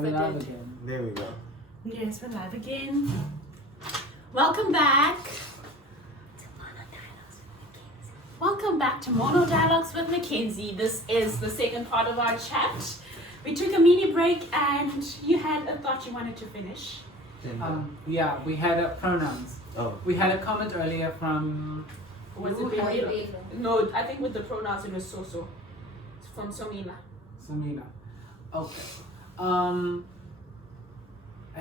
We're live again. There we go. Yes, we're live again. Welcome back. Welcome back to Mono Dialogues with Mackenzie. This is the second part of our chat. We took a mini break and you had a thought you wanted to finish. Yeah, we had pronouns. Oh. We had a comment earlier from... Was it Bebelo? No, I think with the pronouns it was so-so. It's from Somila. Samina. Okay. I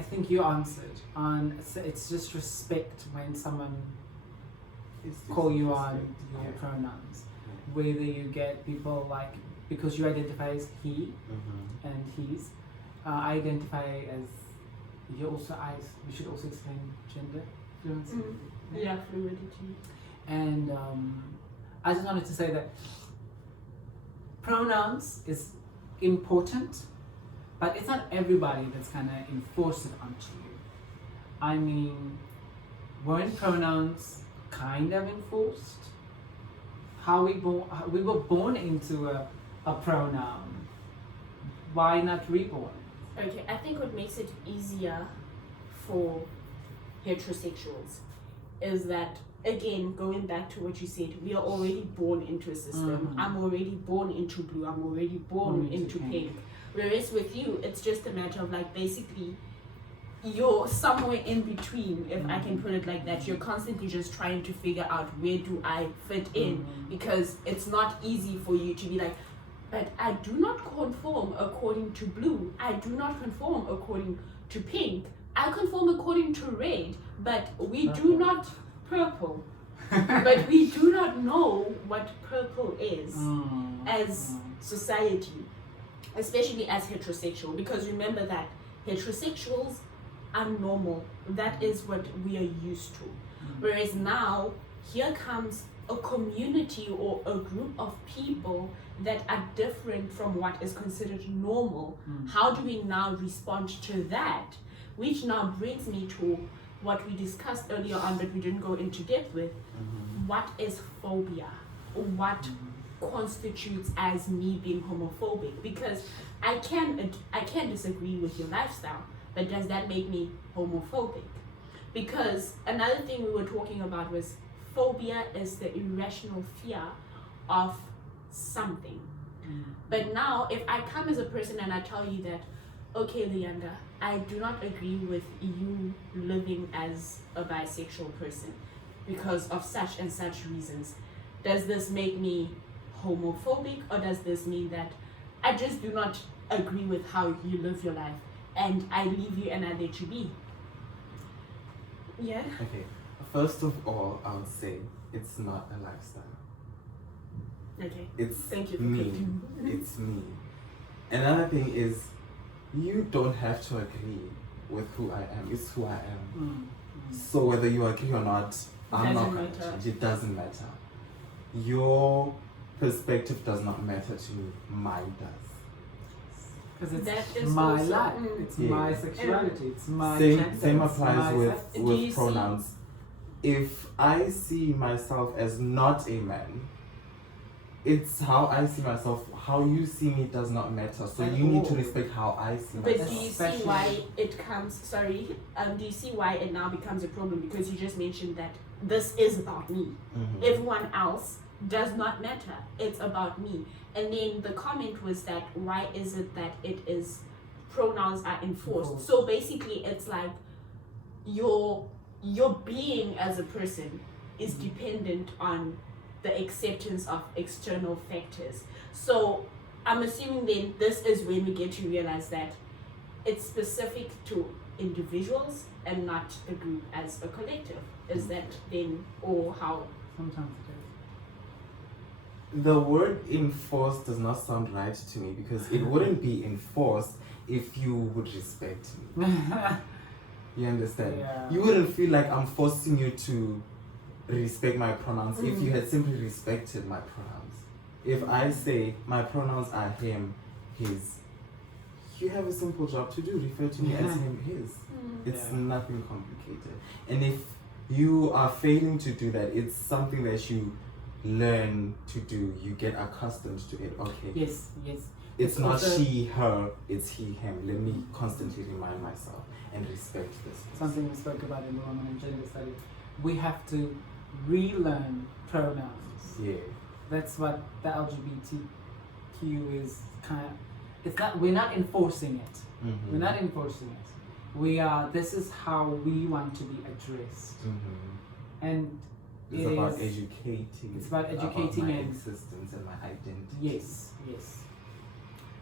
think you answered on it's just respect when someone call you on your pronouns. Whether you get people like, because you identify as he and he's, I identify as, you also, we should also explain gender fluency. Yeah, fluidity. And I just wanted to say that pronouns is important, but it's not everybody that's gonna enforce it onto you. I mean, weren't pronouns kind of enforced? We were born into a pronoun. Why not reborn? Okay, I think what makes it easier for heterosexuals is that, again, going back to what you said, we are already born into a system. I'm already born into blue. I'm already born into pink. Whereas with you, it's just a matter of like basically you're somewhere in between, if I can put it like that. You're constantly just trying to figure out where do I fit in, because it's not easy for you to be like, but I do not conform according to blue. I do not conform according to pink. I conform according to red, but we do not purple. But we do not know what purple is as society, especially as heterosexual, because remember that heterosexuals are normal. That is what we are used to. Whereas now, here comes a community or a group of people that are different from what is considered normal. How do we now respond to that? Which now brings me to what we discussed earlier on, but we didn't go into depth with. What is phobia? What constitutes as me being homophobic? Because I can disagree with your lifestyle, but does that make me homophobic? Because another thing we were talking about was phobia is the irrational fear of something. But now if I come as a person and I tell you that, okay, Leander, I do not agree with you living as a bisexual person because of such and such reasons, does this make me homophobic, or does this mean that I just do not agree with how you live your life and I leave you and I let you be? Yeah? Okay. First of all, I would say it's not a lifestyle. Okay. It's Thank you for me. picking. It's me. Another thing is, you don't have to agree with who I am. It's who I am. So whether you agree or not, I'm not going to change. It doesn't matter. Your perspective does not matter to me. Mine does. Because That it's is my also- life. It's my sexuality. It's my Same gender. applies it's my with pronouns. If I see myself as not a man, it's how I see myself. How you see me does not matter. So you need to respect how I see But myself. do you see why it comes, do you see why it now becomes a problem? Because you just mentioned that this is about me. Everyone else does not matter. It's about me. And then the comment was that, why is it that it is, pronouns are enforced? So basically it's like your being as a person is dependent on the acceptance of external factors. So I'm assuming then this is when we get to realize that it's specific to individuals and not the group as a collective. Is that then, or how? Sometimes it The word enforced does not sound right to me, because it wouldn't be enforced if you would respect me. is. You understand? Yeah. You wouldn't feel like I'm forcing you to respect my pronouns if you had simply respected my pronouns. If I say my pronouns are him, his, you have a simple job to do. Refer to me as him, his. It's nothing complicated. And if you are failing to do that, it's something that you learn to do. You get accustomed to it. Okay. Yes. it's not also she, her, it's he, him. Let me constantly remind myself and respect this. something we spoke about in the Women and Gender Study. We have to relearn pronouns. Yeah. That's what the LGBTQ is kind of. It's not. We're not enforcing it. Mm-hmm. We're not enforcing it. We are. This is how we want to be addressed, Mm-hmm. and It's it about is- educating. it's about educating my and- existence and my identity. yes, yes.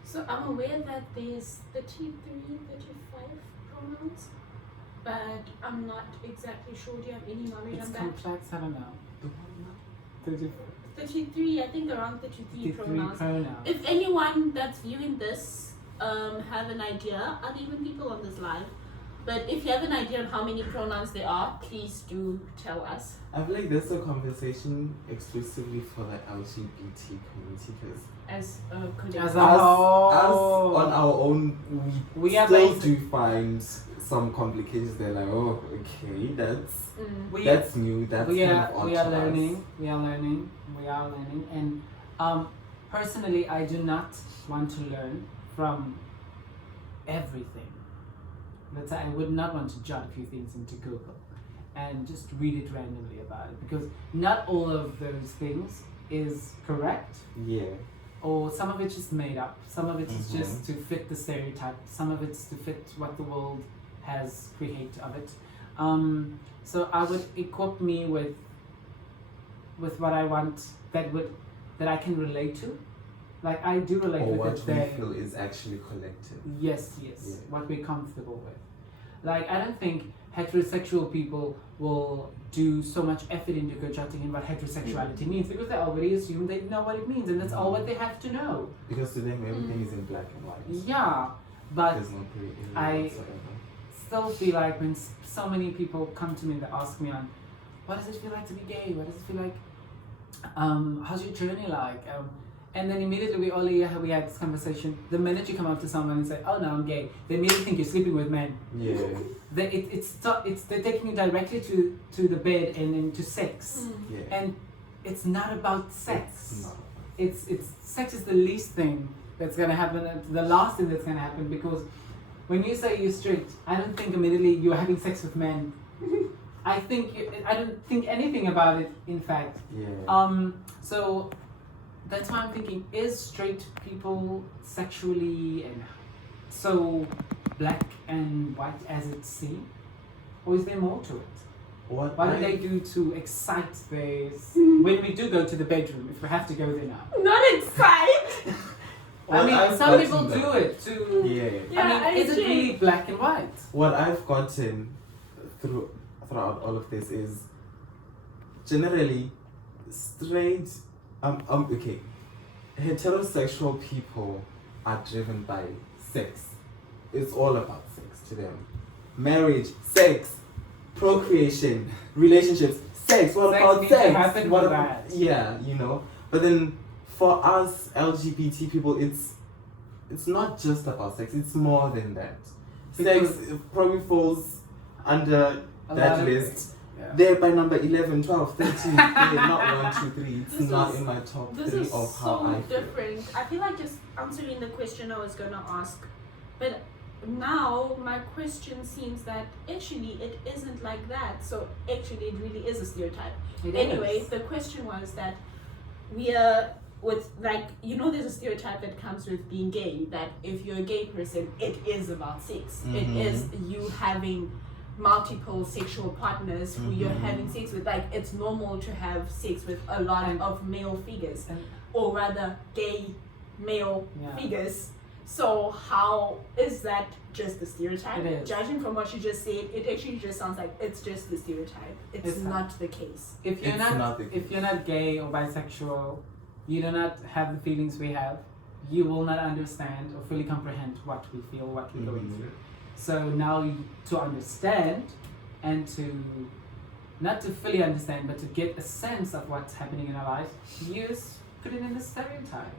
So I'm aware that there's 33, 35 pronouns, but I'm not exactly sure. Do you have any knowledge It's on that? complex. I don't know. 33, I think around 33 pronouns. pronouns. If anyone that's viewing this have an idea, are there even people on this live? But if you have an idea on how many pronouns there are, please do tell us. I feel like this is a conversation exclusively for the LGBT community because As a collective. As us a whole. on our own, we are still basic- do find some complications. They're like, oh, okay, that's Mm. that's new. That's we kind are of odd we to are us. learning. We are learning. We are learning. And personally, I do not want to learn from everything. But I would not want to jot a few things into Google and just read it randomly about it because not all of those things is correct, Yeah. or some of it's just made up. Some of it is Mhm. just to fit the stereotype. Some of it's to fit what the world has created of it. So I would equip me with what I want that I can relate to. Like I do relate Or with what it. we They- feel is actually collective. Yes, Yeah. what we're comfortable with. Like, I don't think heterosexual people will do so much effort into jotting in what heterosexuality means because they already assume they know what it means and that's all what they have to know. Because to them, everything is in black and white. Yeah, but There's no gray I- area whatsoever. still feel like when so many people come to me and they ask me on, what does it feel like to be gay? What does it feel like? How's your journey like? And then immediately we had this conversation. The minute you come up to someone and say, "Oh no, I'm gay," they immediately think you're sleeping with men. Yeah. They're taking you directly to the bed and into sex, Mm. Yeah. and it's not about sex. It's not. It's sex is the least thing that's gonna happen. The last thing that's gonna happen because when you say you're straight, I don't think immediately you're having sex with men. I don't think anything about it. In fact. Yeah. So that's why I'm thinking: is straight people sexually and so black and white as it seems, or is there more to it? What What do I- they do to excite theirs when we do go to the bedroom? If we have to go there now, Not excited! What I mean, I've some people gotten do it to. Yeah. Yeah, I mean, is it agree. really black and white? What I've gotten throughout all of this is generally straight. Okay. Heterosexual people are driven by sex. It's all about sex to them. Marriage, sex, procreation, relationships, sex. What Sex about needs to sex? happen What for about that. yeah, you know. But then for us LGBT people, it's not just about sex. It's more than that. Because- Sex probably falls under A that lot of list. things, yeah. There by number 11, 12, 13. Yeah, not 1, 2, 3. It's This not is- in my top This 3 is of how so I feel. different. I feel like just answering the question I was gonna ask, but now my question seems that actually it isn't like that. So actually it really is a stereotype. It Anyway, is. the question was that we are with there's a stereotype that comes with being gay that if you're a gay person, it is about sex. It Mhm. is you having multiple sexual partners who you're Mhm. having sex with. Like it's normal to have sex with a lot And- of male figures, And- or rather gay male Yeah. figures. So how is that just the stereotype? It is. Judging from what you just said, it actually just sounds like it's just the stereotype. It's It's not the case. If you're It's not, not the if case. you're not gay or bisexual, you do not have the feelings we have. You will not understand or fully comprehend what we feel, what we're going Mhm. through. So now, to understand and to not to fully understand, but to get a sense of what's happening in our lives, you just put it in the stereotype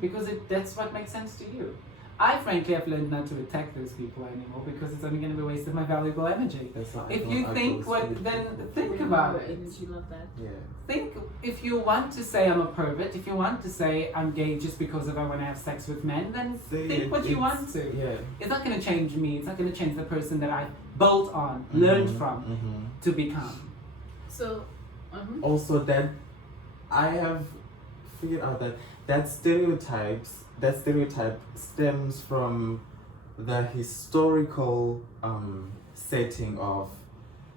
because that's what makes sense to you. I frankly have learned not to attack those people anymore because it's only going to be a waste of my valuable energy. That's why I If don't you act think those what, with then people. think about it. Energy, not that. Yeah. Think if you want to say I'm a pervert, if you want to say I'm gay just because I want to have sex with men, then Say think it, what you it's- want to. Yeah. It's not going to change me. It's not going to change the person that I built on, learned from, to become. So, Also, that I have figured out that stereotype stems from the historical setting of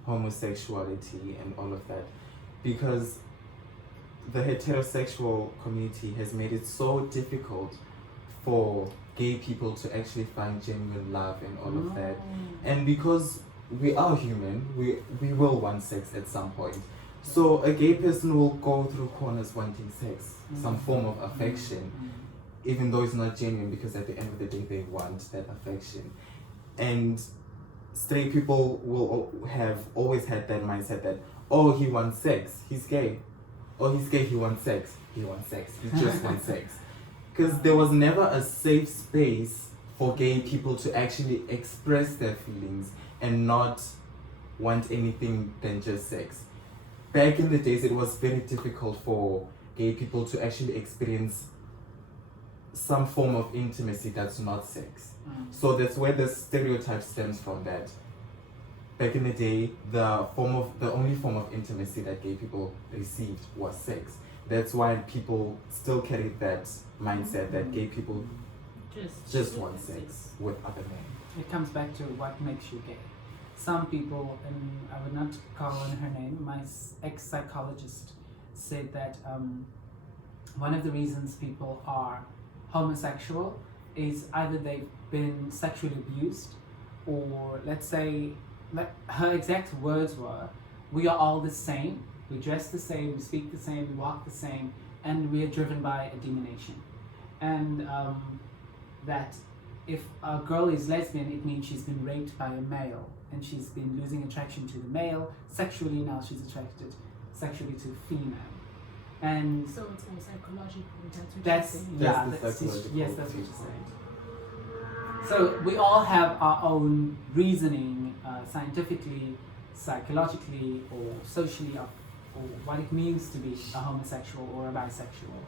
homosexuality and all of that, because the heterosexual community has made it so difficult for gay people to actually find genuine love and all of that. And because we are human, we will want sex at some point. So a gay person will go through corners wanting sex, some form of affection, even though it's not genuine, because at the end of the day they want that affection. And straight people will have always had that mindset that, oh, he wants sex, he's gay. Oh, he's gay, he wants sex, he just wants sex. Because there was never a safe space for gay people to actually express their feelings and not want anything than just sex. Back in the days, it was very difficult for gay people to actually experience some form of intimacy that's not sex. So that's where the stereotype stems from. That back in the day, the only form of intimacy that gay people received was sex. That's why people still carry that mindset that gay people just want sex with other men. It comes back to what makes you gay. Some people, and I would not call on her name, my ex-psychologist said that one of the reasons people are homosexual is either they've been sexually abused, or let's say, like her exact words were, we are all the same, we dress the same, we speak the same, we walk the same, and we are driven by a demonation. And that if a girl is lesbian, it means she's been raped by a male, and she's been losing attraction to the male. Sexually, now she's attracted sexually to female. And so it's more psychological. that's the psychological yes, that's what you're saying. So we all have our own reasoning, scientifically, psychologically, or socially, or what it means to be a homosexual or a bisexual.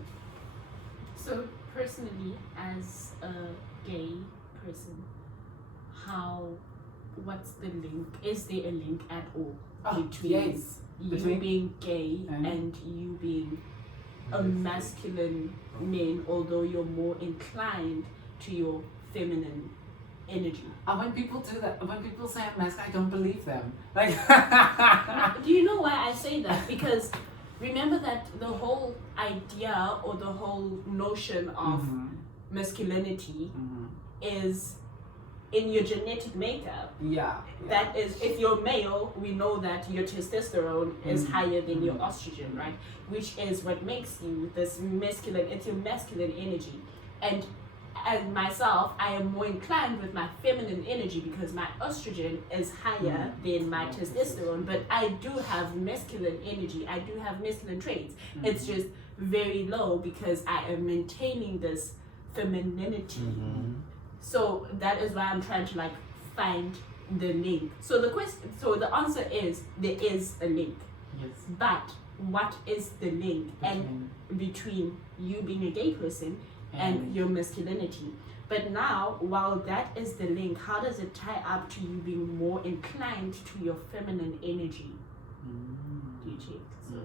So personally, as a gay person, what's the link? Is there a link at all between yes. you being gay and you being a masculine man, although you're more inclined to your feminine energy? When people do that, when people say I'm masculine, I don't believe them. Like, do you know why I say that? Because remember that the whole idea or the whole notion of masculinity is in your genetic makeup. That is, if you're male, we know that your testosterone is higher than your estrogen, right? Which is what makes you this masculine, it's your masculine energy. And as myself, I am more inclined with my feminine energy because my estrogen is higher than my testosterone, but I do have masculine energy, I do have masculine traits. It's just very low because I am maintaining this femininity. So that is why I'm trying to find the link. So the answer is there is a link. yes. But what is the link and between you being a gay person and your masculinity? But now, while that is the link, how does it tie up to you being more inclined to your feminine energy? Do you check? So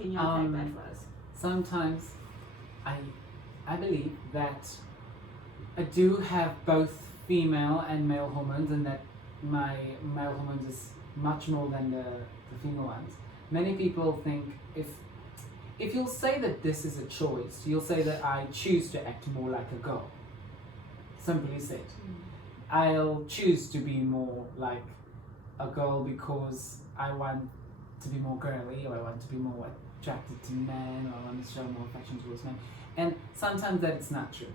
can you unpack that for us? Sometimes I believe that I do have both female and male hormones, and that my male hormones is much more than the female ones. Many people think if you'll say that this is a choice, you'll say that I choose to act more like a girl. Simply said. I'll choose to be more like a girl because I want to be more girly, or I want to be more attracted to men, or I want to show more affection towards men. And sometimes that it's not true.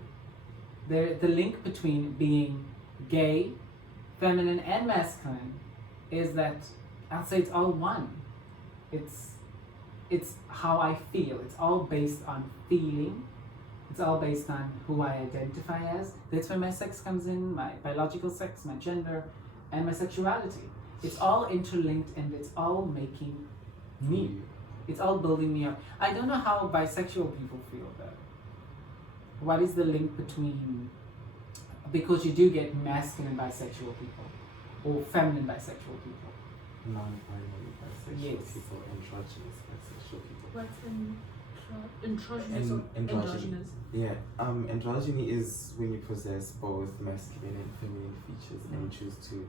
The link between being gay, feminine, and masculine is that I'd say it's all one. It's how I feel. It's all based on feeling It's all based on who I identify as. That's where my sex comes in, my biological sex, my gender, and my sexuality. It's all interlinked and it's all making me. It's all building me up. I don't know how bisexual people feel though. What is the link between, because you do get masculine bisexual people or feminine bisexual people. Non-binary bisexual Yes. people, androgynous bisexual people. What's androgynous or endogenous? Yeah, androgyny is when you possess both masculine and feminine features and choose to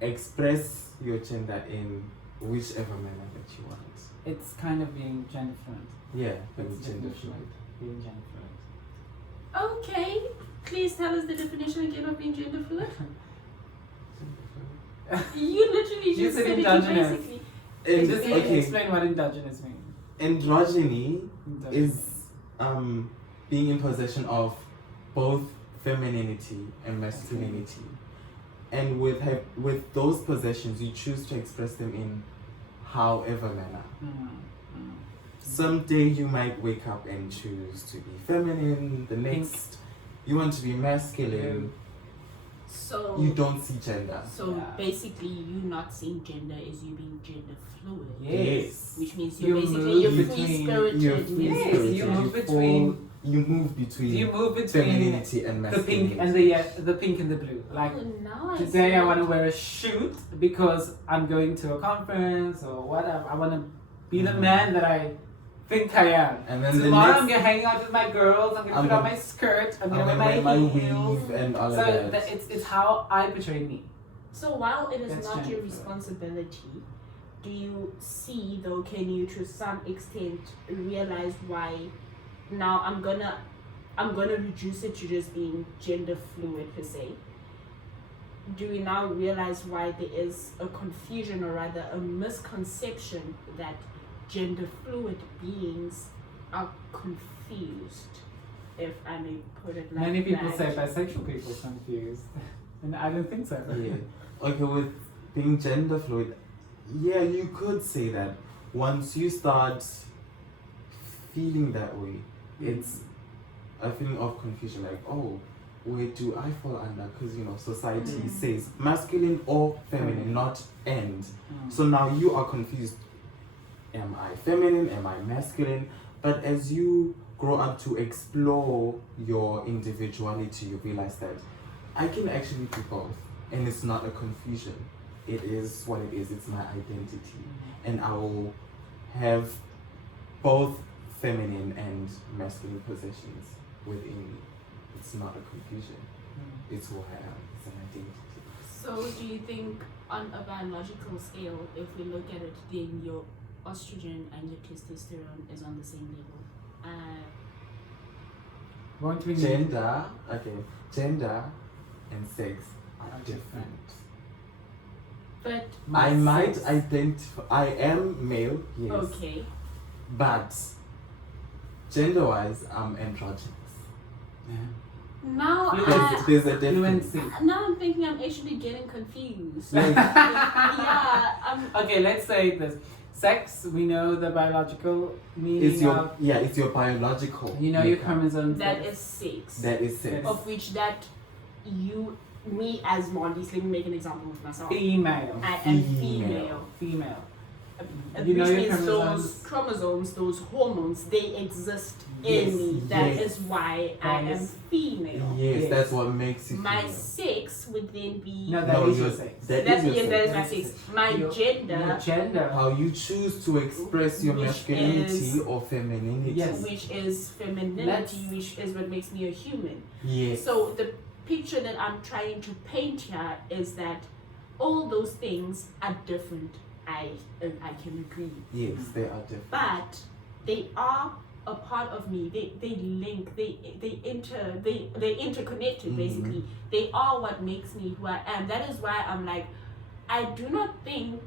express your gender in whichever manner that you want. It's kind of being gender fluid. Yeah, being It's gender definition. fluid. Being gender fluid. Okay, please tell us the definition again of being gender fluid. You literally You just said said it endogenous. basically. And, Just okay, explain what endogenous means. androgyny Endogenous. is being in possession of both femininity and masculinity, and with those possessions you choose to express them in however manner. Someday you might wake up and choose to be feminine, the next you want to be masculine. So You don't see gender. So Yeah. basically, you not seeing gender is you being gender fluid. Yes. Which means You you're basically move you're between- free spirited. You're Yes, free-spirited, you move fall- between- you move between You move between femininity and the masculinity. pink and the pink and the blue. Like Oh, now I today, see I it. want to wear a suit because I'm going to a conference or whatever. I want to be the man that I think I am. And then Tomorrow, the I'm next, gonna hang out with my girls. I'm gonna I'm put on gonna- my skirt. I'm I'm gonna gonna wear wear my heels. weave and all So of that. it's how I portray me. So while it is That's not your gender fluid. responsibility, do you see though? Can you to some extent realize why? Now I'm gonna reduce it to just being gender fluid per se. Do we now realize why there is a confusion or rather a misconception that gender fluid beings are confused, if I may put it like Many people that? say bisexual people are confused, and I don't think so. Yeah. Okay, with being gender fluid, yeah, you could say that once you start feeling that way, it's a feeling of confusion, like, oh, where do I fall under? Because, society says masculine or feminine, not and. So now you are confused. Am I feminine? Am I masculine? But as you grow up to explore your individuality, you realize that I can actually be both. And it's not a confusion. It is what it is. It's my identity. And I will have both feminine and masculine possessions within me. It's not a confusion. It's who I am. It's an identity. So do you think on a biological scale, if we look at it, then your estrogen and your testosterone is on the same level? Won't we need Gender and sex are different. But I might identify, I am male, yes. okay, But gender-wise, I'm androgynous. now There's a difference. fluency. now I'm thinking I'm actually getting confused. Like, Yeah, Okay, let's say this. Sex, we know the biological meaning it's your of. it's your biological. Your makeup. chromosomes. that is sex. That is sex. That Of which me as Mondis, let me make an example of myself. female. I am Female. Female. Which You know your means those chromosomes. chromosomes, those hormones, they exist Yes, in me. That yes. is why I am Yes. female. Yes, Yes. that's what makes you My female. sex would then be No, that No, is your your- sex. that that's is your yes, that is sex. my sex. My Your gender, gender. How you choose to express your Which masculinity is- or femininity. Yes. which is femininity, Let's- which is what makes me a human. Yes. So the picture that I'm trying to paint here is that all those things are different. I can agree, Yes, they are different. but they are a part of me. They link. They interconnected. Mhm. Basically, they are what makes me who I am. That is why I'm like, I do not think,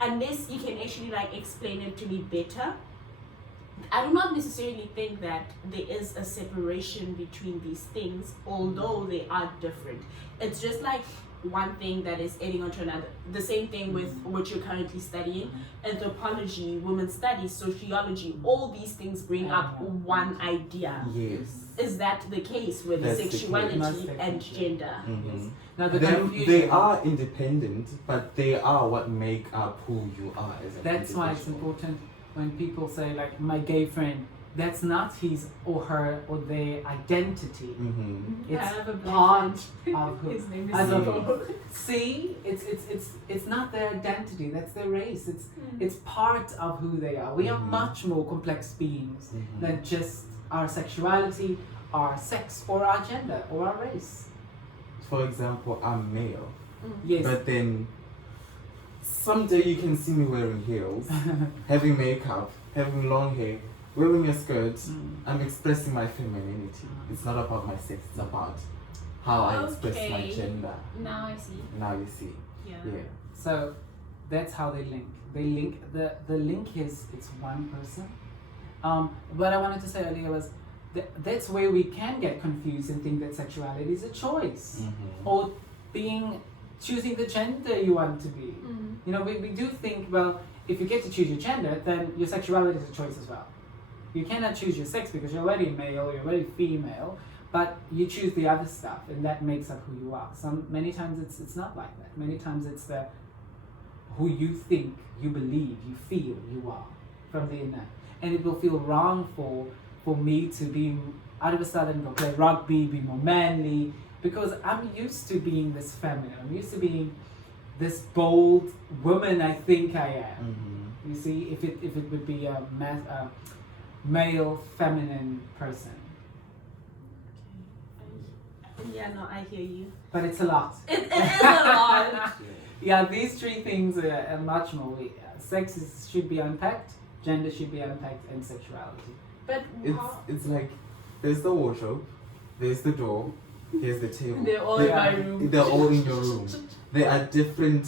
unless you can actually like explain it to me better. I do not necessarily think that there is a separation between these things, although they are different. It's just like one thing that is adding on to another. The same thing with what you're currently studying, anthropology, women's studies, sociology, all these things bring up one idea. Yes. Is that the case with That's the sexuality case. and gender? Mm-hmm. Now the They confusion. are independent, but they are what make up who you are as an That's why it's individual. important when people say like my gay friend. That's not his or her or their identity. Mm-hmm. It's I have a part boyfriend. of who. His name is As Nico. See, it's not their identity. That's their race. It's part of who they are. We are Mhm. much more complex beings Mhm. than just our sexuality, our sex, or our gender, or our race. For example, I'm male, Yes. but then someday you can see me wearing heels, having makeup, having long hair, wearing a skirt. I'm expressing my femininity. It's not about my sex. It's about how I express my Okay. gender. Now I see. Now you see. Yeah. Yeah. So that's how they link. They link the link is it's one person. What I wanted to say earlier was that's where we can get confused and think that sexuality is a choice Mm-hmm. or choosing the gender you want to be. Mm. You know, we do think, well, if you get to choose your gender, then your sexuality is a choice as well. You cannot choose your sex because you're already male, you're already female, but you choose the other stuff, and that makes up who you are. Many times it's not like that. Many times it's who you think, you believe, you feel you are from the inner, and it will feel wrong for me to be out of a sudden go play rugby, be more manly, because I'm used to being this feminine. I'm used to being this bold woman. I think I am. Mm-hmm. You see, if it would be a male feminine person, Yeah, no, I hear you. but it's a lot. It is a lot. Yeah, these three things are much more. Sex should be unpacked, gender should be unpacked, and sexuality. But It's like there's the wardrobe, there's the door, here's the table. They're all They in my are- room. They're all in your room. There are different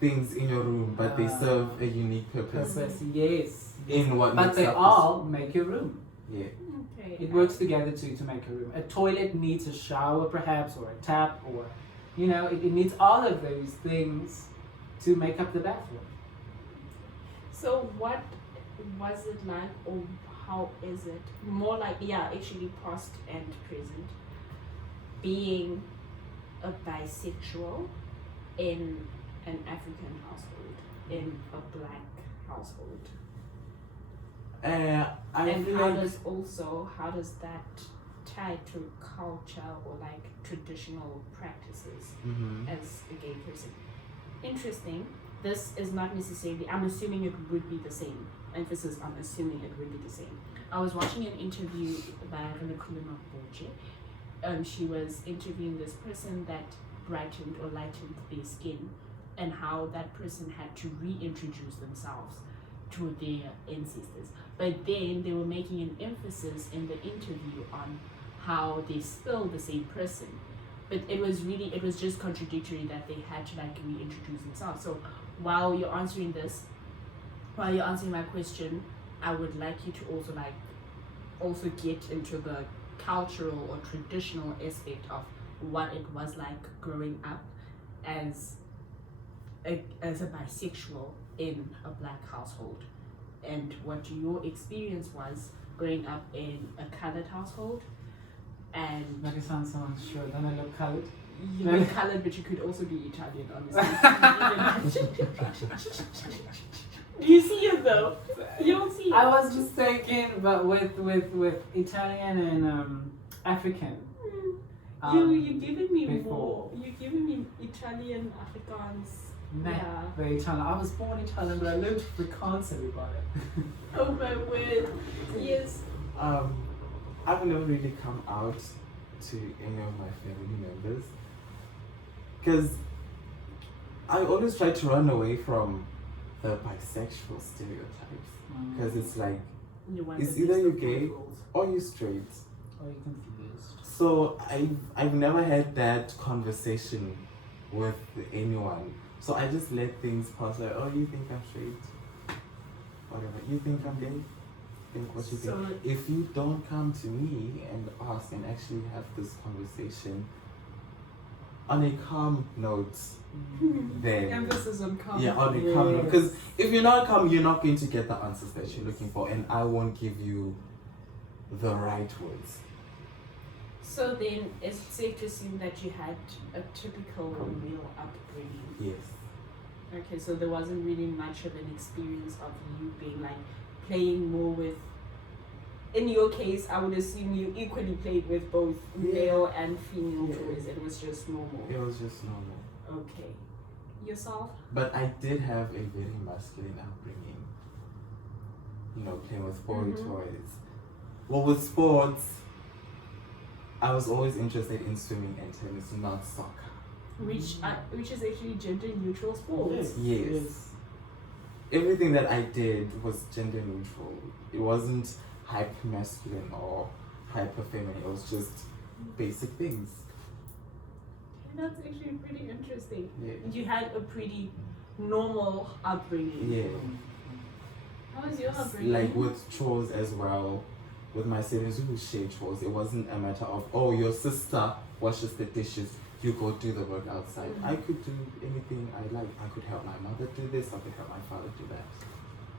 things in your room, but they Ah. serve a unique purpose Purpose, yes. in what But makes they up all make your room. Yeah. Okay. It works together to make a room. A toilet needs a shower perhaps, or a tap, or, you know, it needs all of those things to make up the bathroom. So what was it like, or how is it? More like, yeah, actually past and present. Being a bisexual in an African household, in a black household. I And feel how like does that tie to culture or like traditional practices Mhm. as a gay person? Interesting. This is not necessarily, I'm assuming it would be the same. Emphasis on assuming it would be the same. I was watching an interview by Ranakulima Boche. She was interviewing this person that brightened or lightened their skin, and how that person had to reintroduce themselves to their ancestors. But then they were making an emphasis in the interview on how they still the same person. But it was just contradictory that they had to like reintroduce themselves. So while you're answering my question, I would like you to also get into the cultural or traditional aspect of what it was like growing up as a bisexual in a black household, and what your experience was growing up in a colored household. And That is sounds so unsure. Don't I look colored? you were colored, but you could also be Italian, honestly. You see it though. You don't see it. I was mistaken, but with Italian and African. You're giving me before. more. You're giving me Italian, Afrikaans. Nah, Yeah. very Italian. I was born Italian, but I learned Afrikaans, everybody. Oh my word. Yes. I've never really come out to any of my family members because I always try to run away from the bisexual stereotypes because it's like You want it's the either best you of both gay worlds. or you straight. Are you confused? So I've never had that conversation with anyone. So I just let things pass, like, oh, you think I'm straight? Whatever. You think I'm gay? Think what you So- think. If you don't come to me and ask and actually have this conversation, on a calm note, then Emphasis on calm. yeah, on a calm note. Yes. Because if you're not calm, you're not going to get the answers that you're looking for, and I won't give you the right words. So then, is it safe to assume that you had a typical male upbringing? Yes. Okay, so there wasn't really much of an experience of you being like playing more with. In your case, I would assume you equally played with both male and female toys. It was just normal. It was just normal. Okay. Yourself? But I did have a very masculine upbringing. You know, playing with boy toys. Well, with sports, I was always interested in swimming and tennis, not soccer. Which is actually gender neutral sports. Yes. Everything that I did was gender neutral. It wasn't hyper masculine or hyper feminine. It was just basic things. That's actually pretty interesting. Yeah. You had a pretty normal upbringing. Yeah. How was your upbringing? Like with chores as well. With my siblings, we would share chores. It wasn't a matter of, oh, your sister washes the dishes, you go do the work outside. I could do anything I like. I could help my mother do this, I could help my father do that.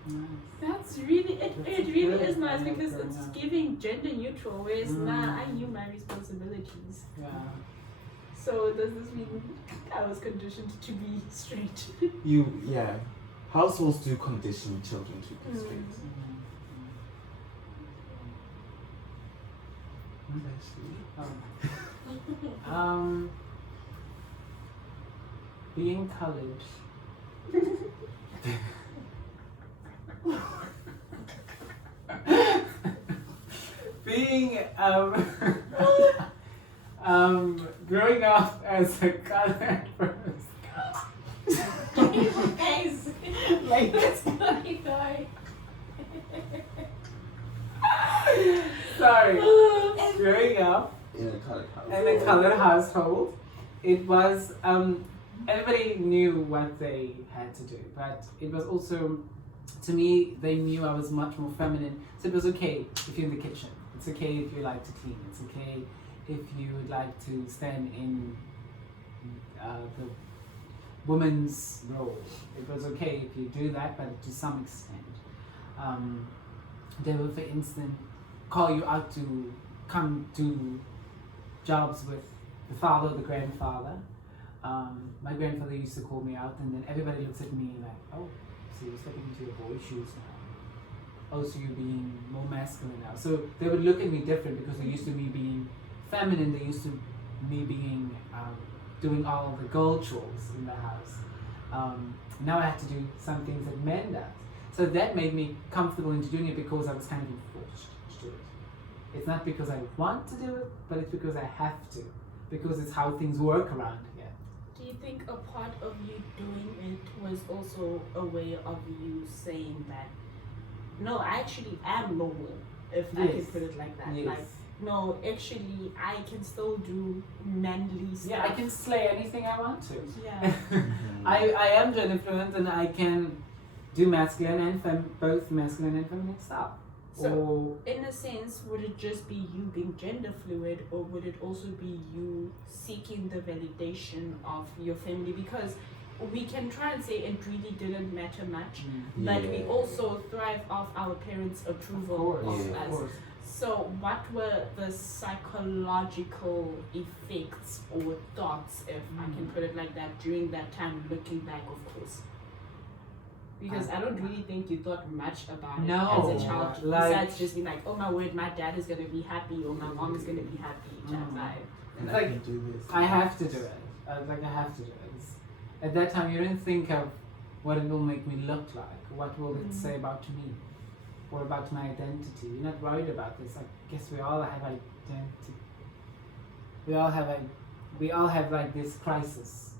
Nice. That's really, it really good. is nice I like because that, it's yeah. giving gender neutral, whereas nah, I knew my responsibilities. Yeah. So does this mean I was conditioned to be straight? Yeah. Households do condition children to be straight. Being colored. Being growing up as a colored person. Guys, Like that's not die. sorry. Growing up In a colored house. in a colored household, it was everybody knew what they had to do, but it was also, to me, they knew I was much more feminine. So it was okay if you're in the kitchen. It's okay if you like to clean. It's okay if you would like to stand in the woman's role. It was okay if you do that, but to some extent. They will, for instance, call you out to come do jobs with the father or the grandfather. My grandfather used to call me out, and then everybody looks at me like, oh, so you're stepping into your boy shoes now. Oh, so you're being more masculine now. So they would look at me different because they're used to me being feminine. They're used to me being doing all the girl chores in the house. Now I had to do some things that men does. So that made me comfortable into doing it because I was kind of forced to do it. It's not because I want to do it, but it's because I have to. Because it's how things work around here. Do you think a part of you doing it was also a way of you saying that, no, I actually am normal, if I can Yes. put it like that? Yes. Like, no, actually, I can still do manly stuff. Yeah, I can slay anything I want to. Yeah. I am gender fluent and I can do masculine and both masculine and feminine stuff. So, in a sense, would it just be you being gender fluid, or would it also be you seeking the validation of your family? Because we can try and say it really didn't matter much, but we also thrive off our parents' approval of of us. course. So, what were the psychological effects or thoughts, if I can put it like that, during that time, looking back, of course? Because I don't really think you thought much about it No, as a child, like- besides just being like, oh my word, my dad is gonna be happy, or my mom is gonna be happy. Vibe. And It's I like, can do this. I have to do it. I have to do it. At that time, you don't think of what it will make me look like, what will it say about me, or about my identity. You're not worried about this. I guess we all have identity. We all have like this crisis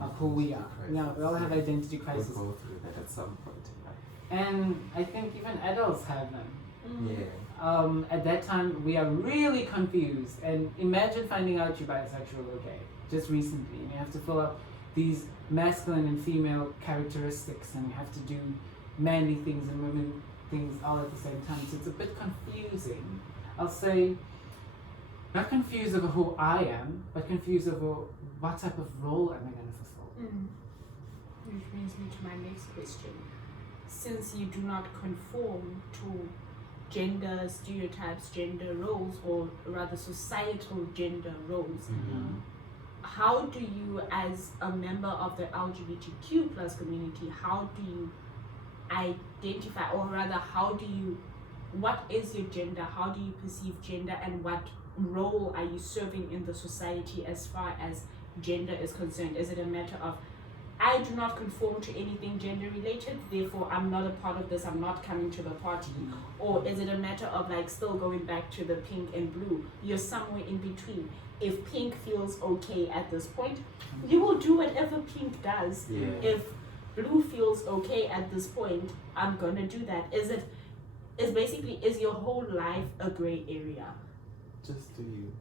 of who we are. Yeah, we all have identity We'll crisis, go through that at some point in life. and I think even adults have them. Yeah. At that time, we are really confused. And imagine finding out you're bisexual, okay, just recently, and you have to fill up these masculine and female characteristics, and you have to do manly things and women things all at the same time. So it's a bit confusing. I'll say not confused over who I am, but confused over what type of role am I going to fulfill. Which brings me to my next question. Since you do not conform to gender stereotypes, gender roles, or rather societal gender roles, how do you, as a member of the LGBTQ plus community, how do you identify, or rather what is your gender, how do you perceive gender, and what role are you serving in the society as far as gender is concerned? Is it a matter of, I do not conform to anything gender related, therefore I'm not a part of this, I'm not coming to the party? Or is it a matter of like still going back to the pink and blue, you're somewhere in between? If pink feels okay at this point, you will do whatever pink does. If blue feels okay at this point, I'm gonna do that. Is your whole life a gray area? Just do you.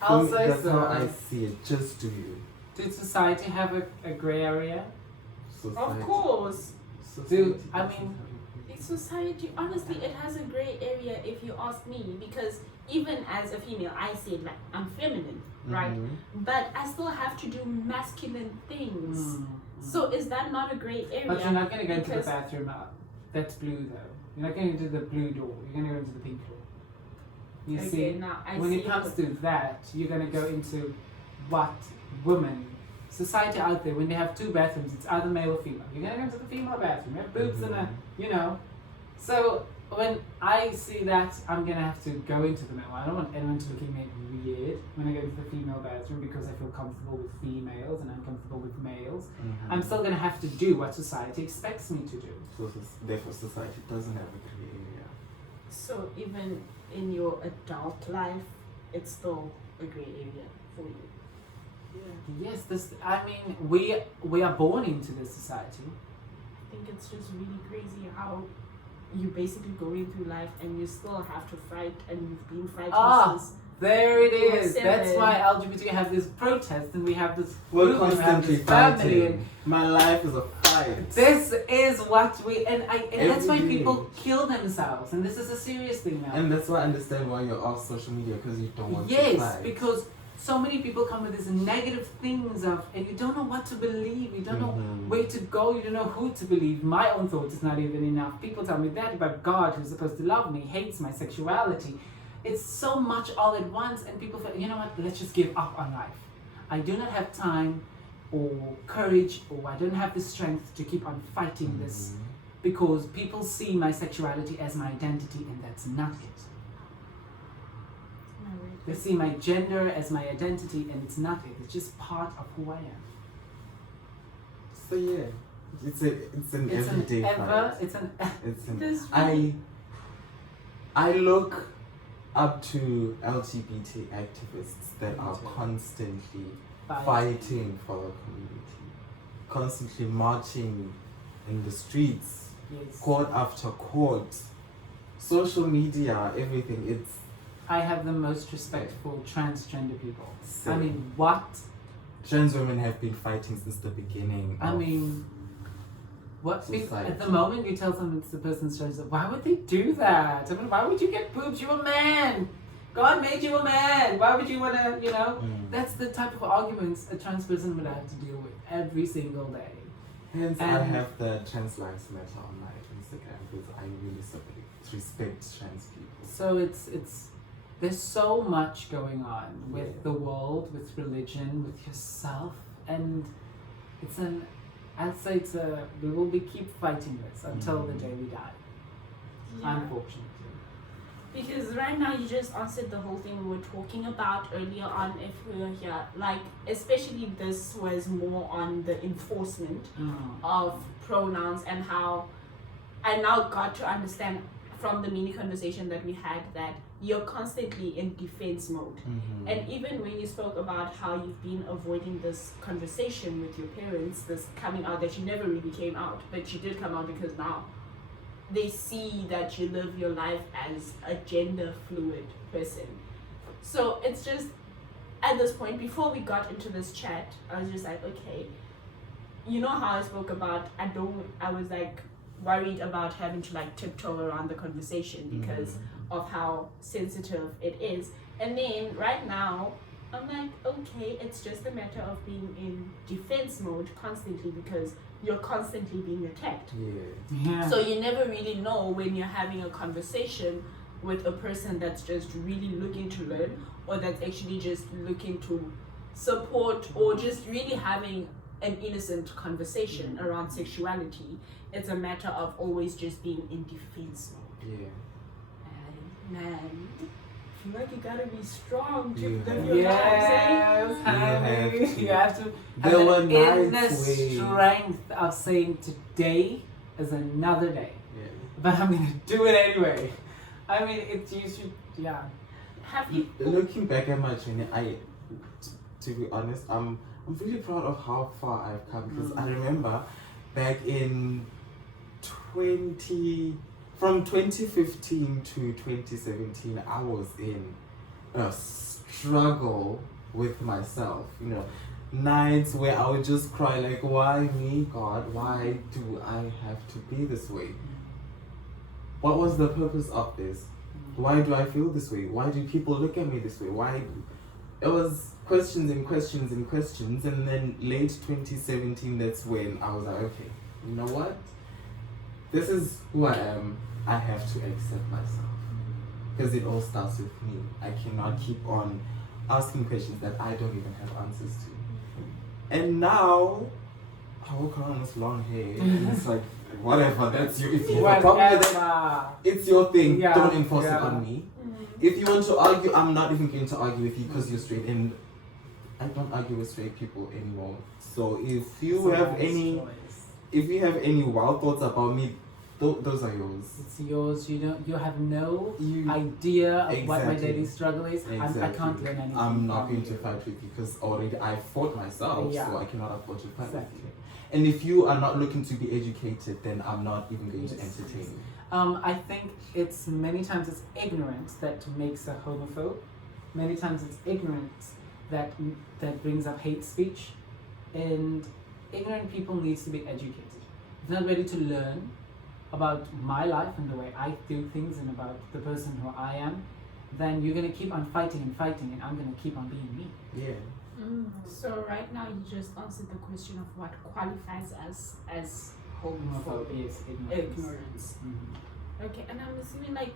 I'll For me, say that's so. how I see it. Just do you. Did society have a grey area? Of course. Dude, I mean, Society Society, honestly, it has a gray area if you ask me, because even as a female, I say like I'm feminine, right? But I still have to do masculine things. So is that not a gray area? But you're not going to go into the bathroom that's blue though. You're not going into the blue door. You're going to go into the pink door. You see, now I when see it comes to that, you're going to go into what women, society out there, when they have two bathrooms, it's either male or female. You're going to go into the female bathroom. You have boobs and a, you know. So when I see that, I'm going to have to go into the male. I don't want anyone to look at me weird when I go into the female bathroom because I feel comfortable with females and uncomfortable with males. I'm still going to have to do what society expects me to do. So therefore society doesn't have a gray area. So even in your adult life, it's still a gray area for you. Yes, I mean, we are born into this society. I think it's just really crazy how you basically going through life and you still have to fight, and you've been fighting since. There it is. 7. That's why LGBT have this protest and we have this We're movement, we have constantly this family. fighting. My life is a fight. This is what we and that's why Every day. people kill themselves, and this is a serious thing now. And that's why I understand why you're off social media, because you don't want to Yes, fight. because so many people come with these negative things of, and you don't know what to believe, you don't know where to go, you don't know who to believe. My own thoughts is not even enough. People tell me that about God, who's supposed to love me, hates my sexuality. It's so much all at once, and people feel, you know what, let's just give up on life. I do not have time or courage, or I don't have the strength to keep on fighting this, because people see my sexuality as my identity, and that's not it. They see my gender as my identity, and it's not it. It's just part of who I am. So yeah, it's an everyday fight. It's an I look up to LGBT activists that are constantly fighting for the community, constantly marching in the streets, court after court, social media, everything. I have the most respect for transgender people. Same. I mean, what? Trans women have been fighting since the beginning. I mean, what? Society. At the moment you tell someone it's the person's transgender, why would they do that? I mean, why would you get boobs? You're a man. God made you a man. Why would you want to, you know? That's the type of arguments a trans person would have to deal with every single day. Hence, I have the Trans Lives Matter on my Instagram because I really respect trans people. So there's so much going on with the world, with religion, with yourself, and we will keep fighting this until the day we die. Unfortunately. Because right now you just answered the whole thing we were talking about earlier on if we were here. Like, especially this was more on the enforcement of pronouns, and how I now got to understand from the mini conversation that we had that you're constantly in defense mode. And even when you spoke about how you've been avoiding this conversation with your parents, this coming out that you never really came out, but you did come out because now they see that you live your life as a gender fluid person. So it's just, at this point, before we got into this chat, I was just like, okay, you know how I spoke about, I was like worried about having to like tiptoe around the conversation because of how sensitive it is. And then right now, I'm like, okay, it's just a matter of being in defense mode constantly because you're constantly being attacked. Yeah. So you never really know when you're having a conversation with a person that's just really looking to learn or that's actually just looking to support or just really having an innocent conversation around sexuality. It's a matter of always just being in defense mode. Yeah. Man, I feel like you gotta be strong to You live have- your life. Yes, honey. You have to There have were an inner nights where- strength of saying today is another day, Yeah. but I'm gonna do it anyway. I mean, it's you should, yeah. Have you? Looking back at my journey, to be honest, I'm really proud of how far I've come because I remember back in from 2015 to 2017, I was in a struggle with myself. You know, nights where I would just cry like, "Why me, God? Why do I have to be this way? What was the purpose of this? Why do I feel this way? Why do people look at me this way? Why?" It was questions and questions and questions, and then late 2017, that's when I was like, okay, you know what? This is who I am. I have to accept myself. Because it all starts with me. I cannot keep on asking questions that I don't even have answers to. And now, I walk around with long hair, and it's like, whatever, that's you. If you have a problem with it, it's your thing. Yeah, Don't enforce it yeah. on me. If you want to argue, I'm not even going to argue with you because you're straight. And I don't argue with straight people anymore. So if you have any, if you have any wild thoughts about me, those are yours. It's yours. You have no You- idea of what my Exactly. daily struggle is. I can't learn anything. I'm not from going to you. fight with you because already I fought myself, Yeah. so I cannot afford to fight Exactly. with you. And if you are not looking to be educated, then I'm not even going to Yes. entertain you. I think it's many times it's ignorance that makes a homophobe. Many times it's ignorance that brings up hate speech, and ignorant people needs to be educated. If not ready to learn about my life and the way I do things and about the person who I am, then you're gonna keep on fighting and fighting, and I'm gonna keep on being me. Yeah. So right now you just answered the question of what qualifies us as Homophobe homophobic. is ignorance. Ignorance. Mhm. Okay, and I'm assuming like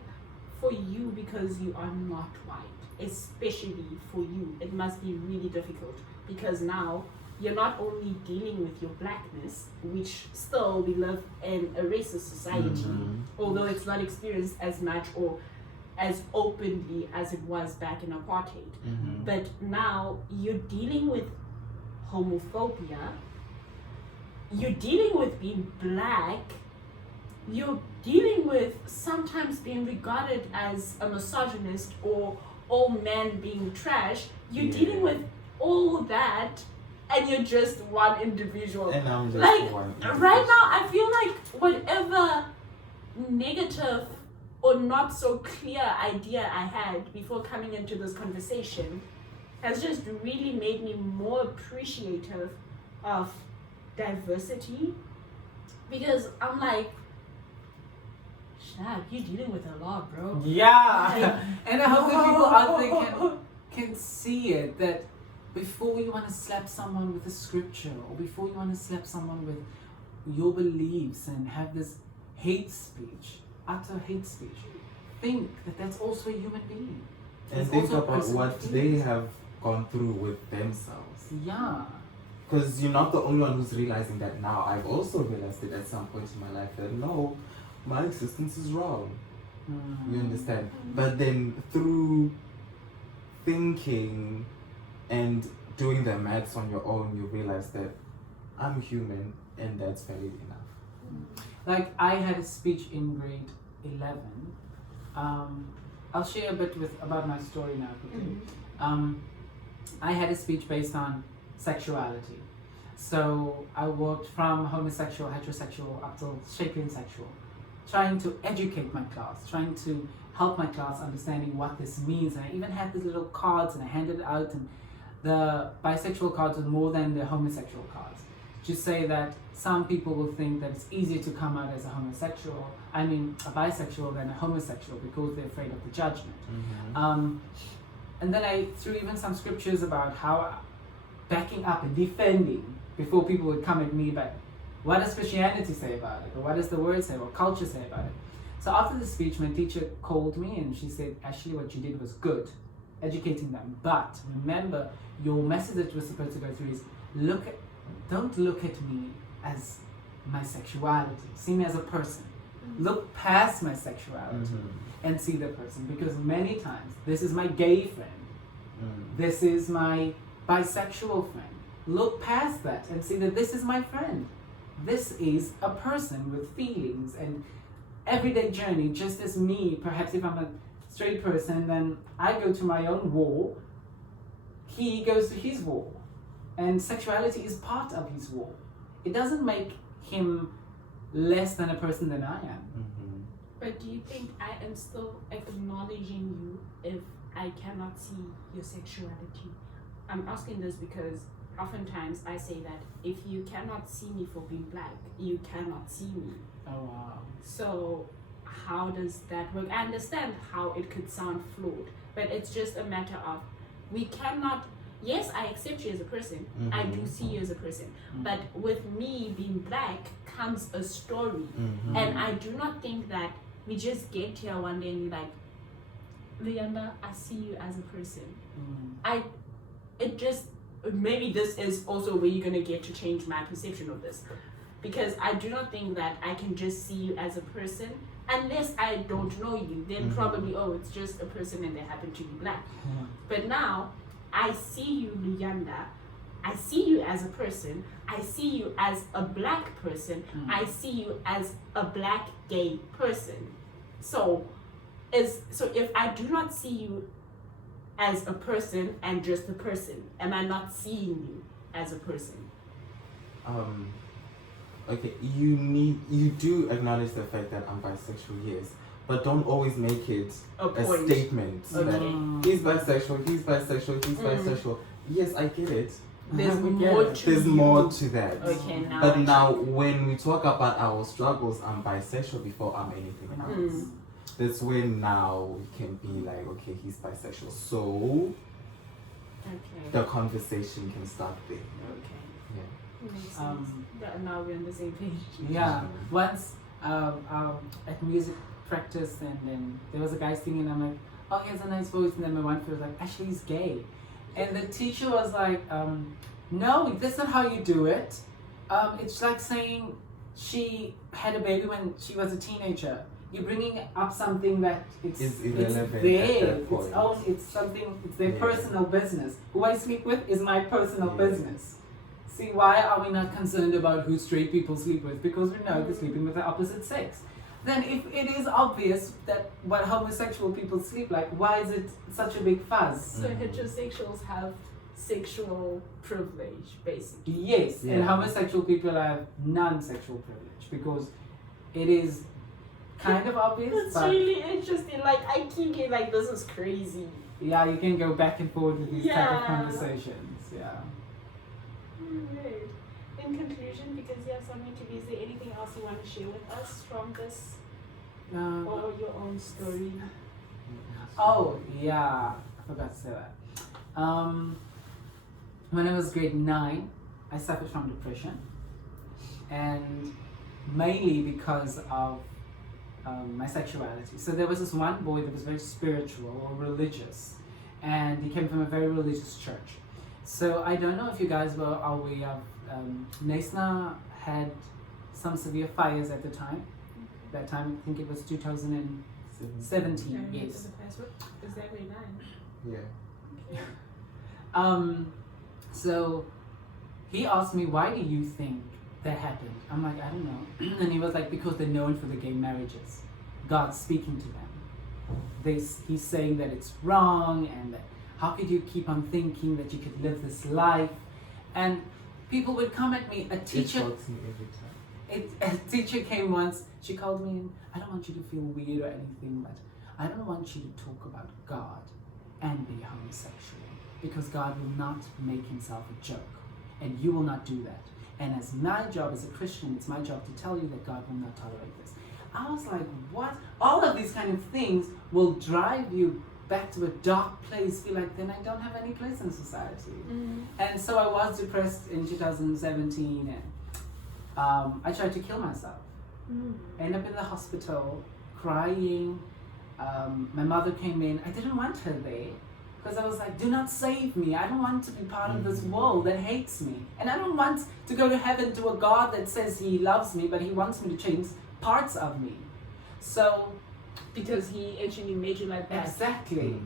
for you, because you are not white, especially for you, it must be really difficult because now you're not only dealing with your blackness, which still we live in a racist society, although it's not experienced as much or as openly as it was back in apartheid. But now you're dealing with homophobia, you're dealing with being black, you're dealing with sometimes being regarded as a misogynist or all men being trash. You're dealing with all that, and you're just one individual. And I'm just Like, one. right now, I feel like whatever negative or not so clear idea I had before coming into this conversation has just really made me more appreciative of diversity, because I'm like, Shab, you're dealing with a lot, bro. Yeah, and I hope that people out there can see it, that before you want to slap someone with a scripture, or before you want to slap someone with your beliefs and have this hate speech, utter hate speech, think that that's also a human being. And That's think also a about person what with they feelings. have gone through with themselves. Yeah. Because you're not the only one who's realizing that now. I've also realized it at some point in my life that no, my existence is wrong. You understand? But then through thinking and doing the maths on your own, you realize that I'm human and that's valid enough. Like, I had a speech in grade 11. I'll share a bit about my story now quickly. I had a speech based on sexuality. So I worked from homosexual, heterosexual, up to sapien sexual, trying to educate my class, trying to help my class understanding what this means. And I even had these little cards and I handed it out, and the bisexual cards were more than the homosexual cards. To say that some people will think that it's easier to come out as a bisexual than a homosexual because they're afraid of the judgment. And then I threw even some scriptures about how backing up and defending before people would come at me, but what does Christianity say about it? Or what does the word say? Or culture say about it? So after the speech, my teacher called me and she said, actually what you did was good, educating them. But remember, your message that was supposed to go through is, don't look at me as my sexuality. See me as a person. Look past my sexuality and see the person. Because many times, this is my gay friend. This is my bisexual friend. Look past that and see that this is my friend. This is a person with feelings and everyday journey, just as me. Perhaps if I'm a straight person, then I go to my own war. He goes to his war. And sexuality is part of his war. It doesn't make him less than a person than I am. But do you think I am still acknowledging you if I cannot see your sexuality? I'm asking this because oftentimes I say that if you cannot see me for being black, you cannot see me. Oh wow. So how does that work? I understand how it could sound flawed, but it's just a matter of we cannot. Yes, I accept you as a person. I do see you as a person. But with me being black comes a story. And I do not think that we just get here one day and be like, Leander, I see you as a person. Maybe this is also where you're going to get to change my perception of this. Because I do not think that I can just see you as a person unless I don't know you. Then probably, it's just a person and they happen to be black. But now, I see you, Luyanda. I see you as a person. I see you as a black person. I see you as a black gay person. So if I do not see you as a person and just a person, am I not seeing you as a person? Okay, you do acknowledge the fact that I'm bisexual, yes. But don't always make it a statement that he's bisexual, he's bisexual. Yes, I get it. There's more to that. Okay, now. But now, when we talk about our struggles, I'm bisexual before I'm anything else. That's when now we can be like, okay, he's bisexual. So, the conversation can start there. Makes sense. Now we're on the same page. Yeah. Once at music practice, and then there was a guy singing, I'm like, oh, he has a nice voice, and then my one friend was like, actually he's gay. And the teacher was like, no, that's not how you do it. It's like saying she had a baby when she was a teenager. You're bringing up something that it's there. It's their personal business. Who I sleep with is my personal business. See, why are we not concerned about who straight people sleep with? Because we know they're sleeping with the opposite sex. Then if it is obvious that what homosexual people sleep like, why is it such a big fuzz? So heterosexuals have sexual privilege, basically. Yes, and homosexual people have non-sexual privilege because it is kind of obvious. It's really interesting. Like, I keep getting like, this is crazy. Yeah, you can go back and forth with these type of conversations. Yeah. Right. In conclusion, because you have something to be, is there anything else you want to share with us from this or your own story? Oh yeah, I forgot to say that. When I was grade 9, I suffered from depression, and mainly because of my sexuality. So there was this one boy that was very spiritual or religious, and he came from a very religious church. So I don't know if you guys were aware of Nesna had some severe fires at the time. That time, I think it was 2017. Yes. Is that grade 9? Yeah. Okay. So he asked me, why do you think that happened? I'm like, I don't know. And he was like, because they're known for the gay marriages. God's speaking to them. He's saying that it's wrong, and that how could you keep on thinking that you could live this life? And people would come at me. A teacher came once. She called me and I don't want you to feel weird or anything, but I don't want you to talk about God and be homosexual, because God will not make himself a joke, and you will not do that. And as my job as a Christian, it's my job to tell you that God will not tolerate this. I was like, what? All of these kind of things will drive you back to a dark place, feel like then I don't have any place in society. And so I was depressed in 2017, and I tried to kill myself. Ended up in the hospital, crying. My mother came in. I didn't want her there because I was like, do not save me. I don't want to be part of this world that hates me. And I don't want to go to heaven to a God that says he loves me, but he wants me to change parts of me. So, because he actually made you like that. exactly.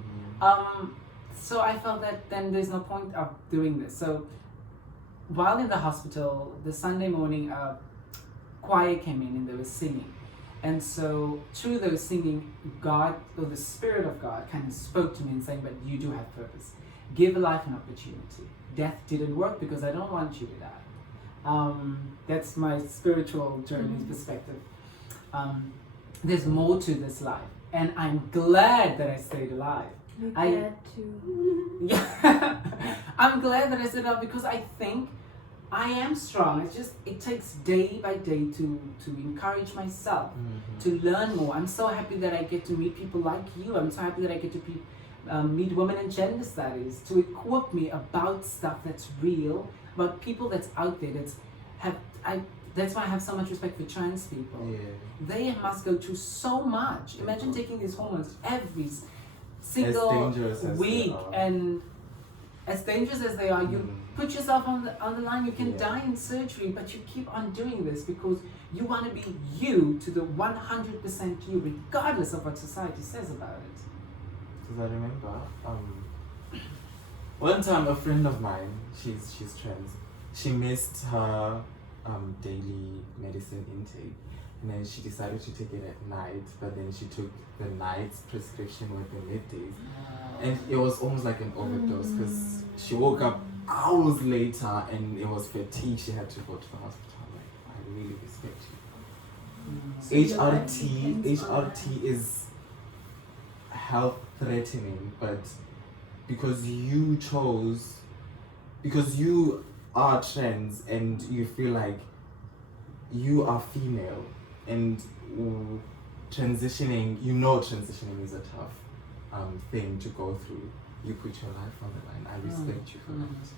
So I felt that then there's no point of doing this. So while in the hospital, the Sunday morning, choir came in and they were singing. And so through those singing, God, or the Spirit of God, kind of spoke to me and saying, but you do have purpose. Give life an opportunity. Death didn't work because I don't want you to die. That's my spiritual journey's perspective. There's more to this life. And I'm glad that I stayed alive. You're glad too. Yeah. I'm glad that I stayed alive because I think I am strong. It's just, it takes day by day to encourage myself, to learn more. I'm so happy that I get to meet people like you. I'm so happy that I get to meet women and gender studies to equip me about stuff that's real, about people that's out there that's why I have so much respect for trans people. Yeah. They must go through so much. Imagine taking these hormones every As single dangerous as week, they are. and as dangerous as they are, you put yourself on the line. You can Yeah. die in surgery, but you keep on doing this because you want to be you to the 100% you, regardless of what society says about it. Because I remember, one time a friend of mine, she's trans, she missed her daily medicine intake, and then she decided to take it at night, but then she took the night's prescription with the middays, and it was almost like an overdose because she woke up hours later and it was fatigue. She had to go to the hospital. Like, I really respect you. HRT is health threatening, but because you are trans and you feel like you are female and transitioning is a tough thing to go through. You put your life on the line. I respect you for that.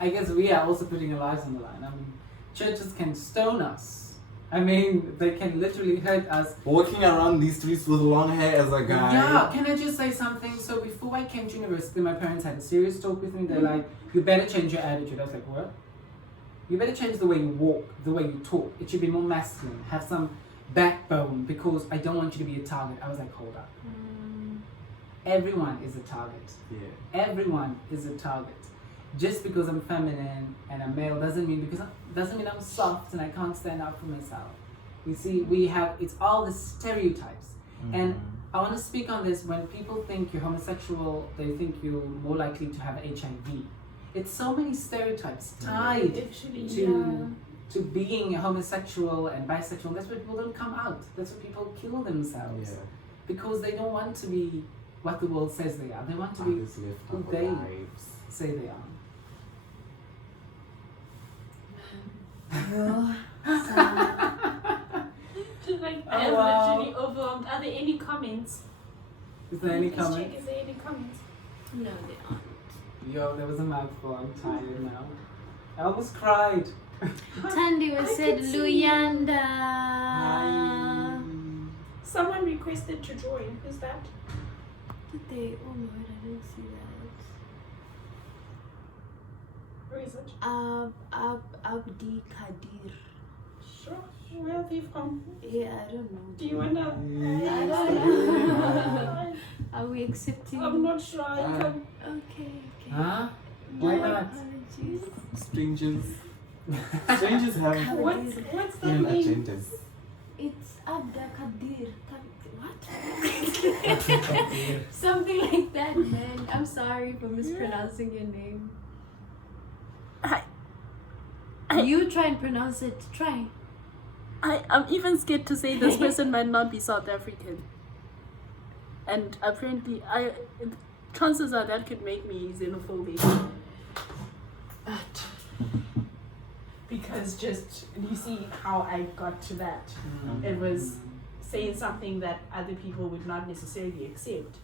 I guess we are also putting our lives on the line. I mean, churches can stone us. I mean, they can literally hurt us. Walking around these streets with long hair as a guy. Yeah, can I just say something? So before I came to university, my parents had a serious talk with me. They're like, you better change your attitude. I was like, what? You better change the way you walk, the way you talk. It should be more masculine. Have some backbone because I don't want you to be a target. I was like, hold up. Everyone is a target. Yeah. Everyone is a target. Just because I'm feminine and I'm male doesn't mean I'm soft and I can't stand up for myself. You see, it's all the stereotypes. And I want to speak on this. When people think you're homosexual, they think you're more likely to have HIV. It's so many stereotypes tied to being homosexual and bisexual. That's why people don't come out. That's why people kill themselves. Yeah. Because they don't want to be what the world says they are. They want to be Others live who double they lives. say they are. Like, Oh, I'm wow. literally overwhelmed. Are there any comments? Is there any Let's comment? check, is there any comments? No, they aren't. Yo, there was a mouthful. I'm tired now. I almost cried. Tandy was said Luyanda. Hi. Someone requested to join. Who's that? Did they? Oh my god, I didn't see that. Where is it? Abdi Kadir. Sure. Where are they from? Yeah, I don't know. Do you wanna? I don't know. Are we accepting? I'm not sure. I Ah. can. Okay. Huh? Why My not? apologies. Strangers have What's that hidden name? agendas. It's Abda Kadir. What? Something like that, man. I'm sorry for mispronouncing your name. You try and pronounce it. Try. I'm even scared to say this person might not be South African. And apparently, chances are that could make me xenophobic. But because just, you see how I got to that. It was saying something that other people would not necessarily accept,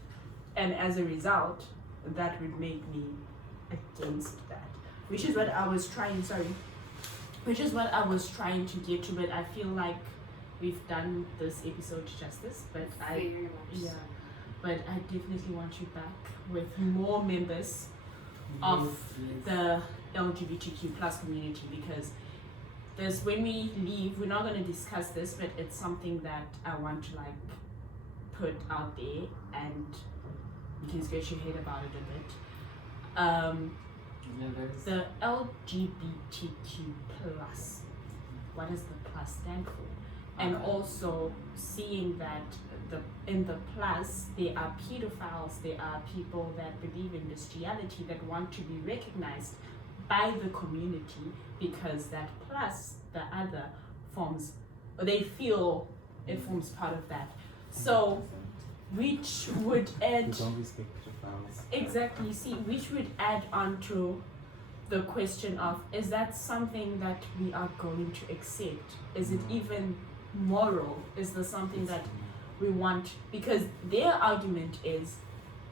and as a result, that would make me against that. Which is what I was trying to get to, but I feel like we've done this episode justice, but but I definitely want you back with more members of the LGBTQ plus community, because this, when we leave, we're not going to discuss this, but it's something that I want to like put out there, and you can scratch your head about it a bit. The LGBTQ plus, what does the plus stand for? And also seeing that in the plus there are pedophiles, there are people that believe in bestiality that want to be recognized by the community, because that plus, the other, forms, or they feel it forms part of that. So which would add exactly, see, which would add on to the question of, is that something that we are going to accept? Is it even moral? Is there something that we want? Because their argument is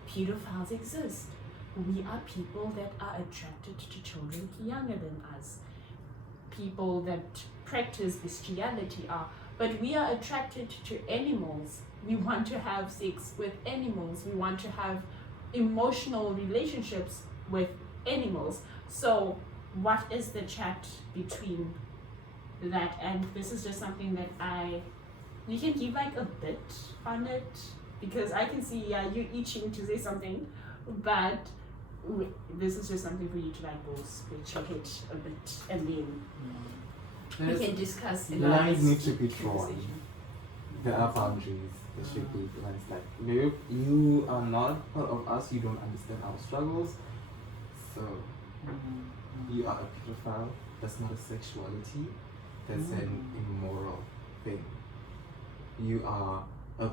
pedophiles exist. We are people that are attracted to children younger than us. People that practice bestiality are, but we are attracted to animals. We want to have sex with animals. We want to have emotional relationships with animals. So what is the chat between that? And this is just something that you can give like a bit on it, because I can see you itching to say something, but this is just something for you to like go scratch your head a bit, and then we can discuss. Lines need to be drawn. There are boundaries. There should be lines like, you are not part of us. You don't understand our struggles. So you are a pedophile. That's not a sexuality. That's an immoral thing. You are a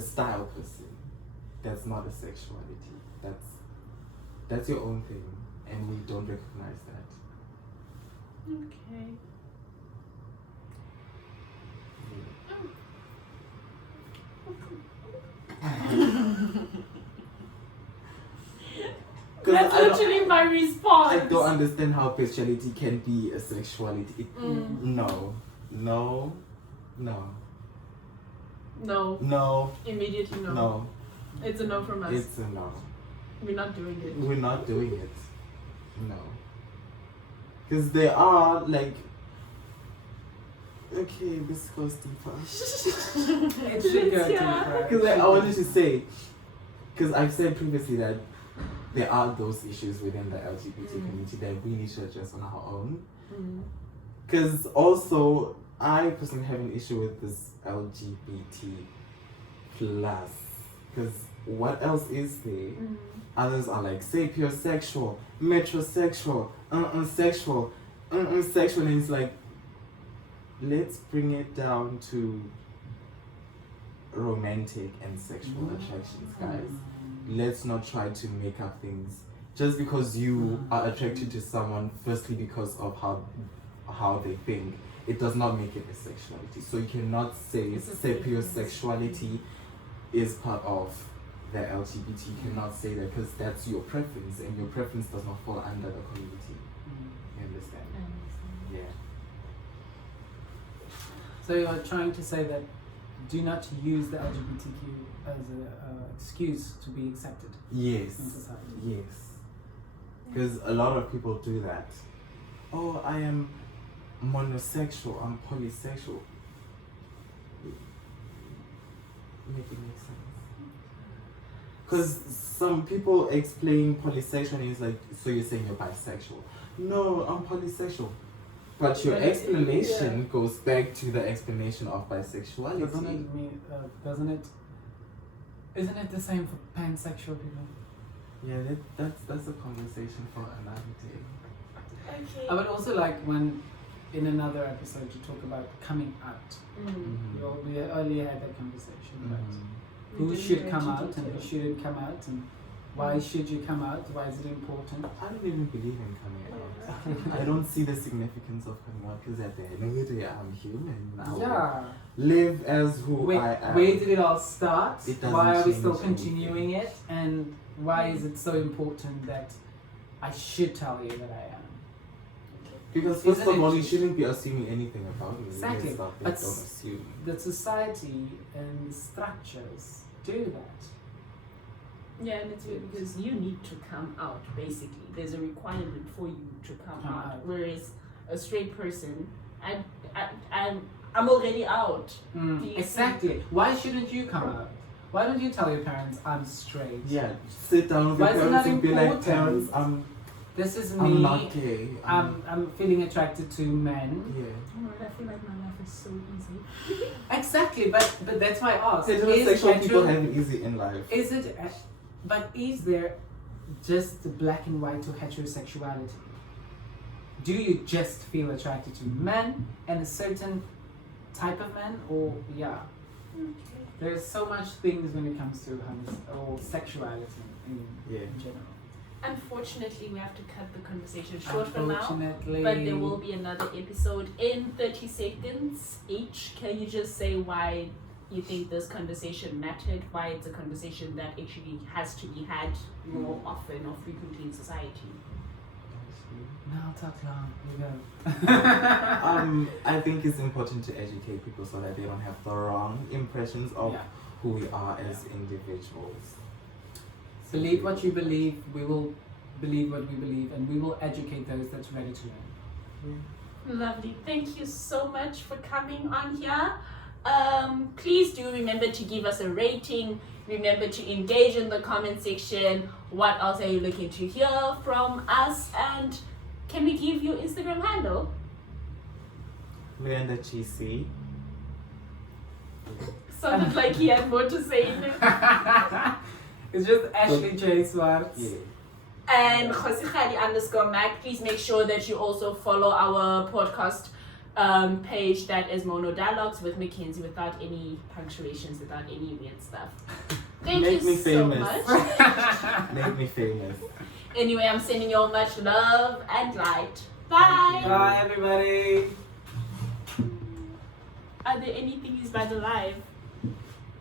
style person. That's not a sexuality. That's your own thing, and we don't recognize that. Okay. That's literally my response. I don't understand how bestiality can be a sexuality. No. Immediately no. No. It's a no from us. It's a no. We're not doing it. We're not doing it. No. Because there are like, okay, this goes deeper. It should go deeper. Because I wanted to say, because I've said previously that there are those issues within the LGBT community that we need to address on our own. Because also, I personally have an issue with this LGBT plus. Because what else is there? Others are like sapiosexual, metrosexual, sexual, sexual, and it's like, let's bring it down to romantic and sexual attractions, guys. Let's not try to make up things just because you are attracted to someone. Firstly, because of how they think, it does not make it a sexuality. So you cannot say sapiosexuality is part of the LGBT. You cannot say that, because that's your preference, and your preference does not fall under the community. You understand? Yeah. So you're trying to say that do not use the LGBTQ as an excuse to be accepted Yes. in society. Yes. Because a lot of people do that. Oh, I am monosexual, I'm polysexual. Make it make sense. Because some people explain polysexual is like, so you're saying you're bisexual. No, I'm polysexual. But your explanation goes back to the explanation of bisexuality. Isn't it the same for pansexual people? Yeah, that's a conversation for another day. Okay. I would also like when in another episode you talk about coming out. We earlier had that conversation about who should come out and who shouldn't come out, and why should you come out? Why is it important? I don't even believe in coming out. I don't see the significance of coming out because at the end of the day, I'm human. I will Yeah. live as who Wait, I am. where did it all start? It doesn't Why are we change still anything. continuing it? And why is it so important that I should tell you that I am? Because first Isn't of all, it- you shouldn't be assuming anything about me. Exactly. Yes, don't But assume. The society and the structures do that. Yeah, and it's weird because you need to come out, basically. There's a requirement for you to come Come out. out. Whereas a straight person, I'm already out. Do you Exactly. Why shouldn't you come out? Why don't you tell your parents I'm straight? Yeah, sit down with Why your is it parents not and be like, important? parents, This is I'm me. not gay. I'm feeling attracted to men. Yeah. Oh my God, I feel like my life is so easy. Exactly, but that's why I asked. Heterosexual people have it easy in life. Is it? But is there just black and white to heterosexuality? Do you just feel attracted to men and a certain type of men, or yeah? There's so much things when it comes to sexuality in general. Unfortunately, we have to cut the conversation short for now. Unfortunately, But there will be another episode in 30 seconds each. Can you just say why you think this conversation mattered? Why it's a conversation that actually has to be had more often or frequently in society? No, talk long. You go. I think it's important to educate people so that they don't have the wrong impressions of Yeah. who we are as individuals. Believe what you believe. We will believe what we believe, and we will educate those that's ready to learn. Lovely. Thank you so much for coming on here. Please do remember to give us a rating. Remember to engage in the comment section. What else are you looking to hear from us? And can we give your Instagram handle? Miranda GC. Sounded like he had more to say in it. It's just Ashley J. Swartz. Yeah. And _Mac. Please make sure that you also follow our podcast page that is Mono Dialogues with Mackenzie without any punctuations, without any weird stuff. Thank Make you me so famous. much. Make me famous. Anyway, I'm sending you all much love and light. Bye. Bye, everybody. Are there any thingies by the live?